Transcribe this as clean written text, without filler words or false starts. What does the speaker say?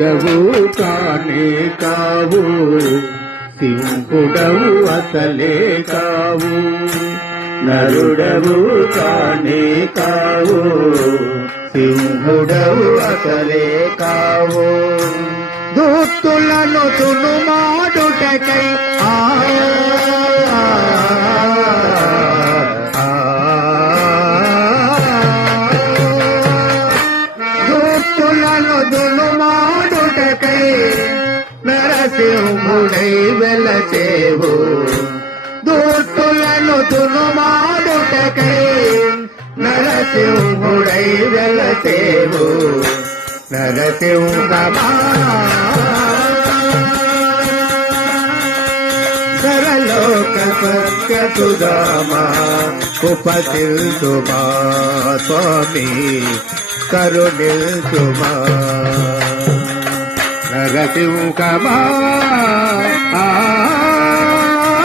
డవు కానే కావు సింహుడవు అసలే కావు నరుడవు కానే కావు సింహుడవు అసలే కావు దూతులను తునుమాడుటకై దూతులను తునుమాడుటకై నరసింహుడై వెలసేవు దూతులను తునుమాడుటకై నరసింహుడై వెలసేవు నరసింహమా సరలోక సత్య సుధామా ఉపతిల్సుమా స్వామి కరుణిల్సుమా నరసింహమా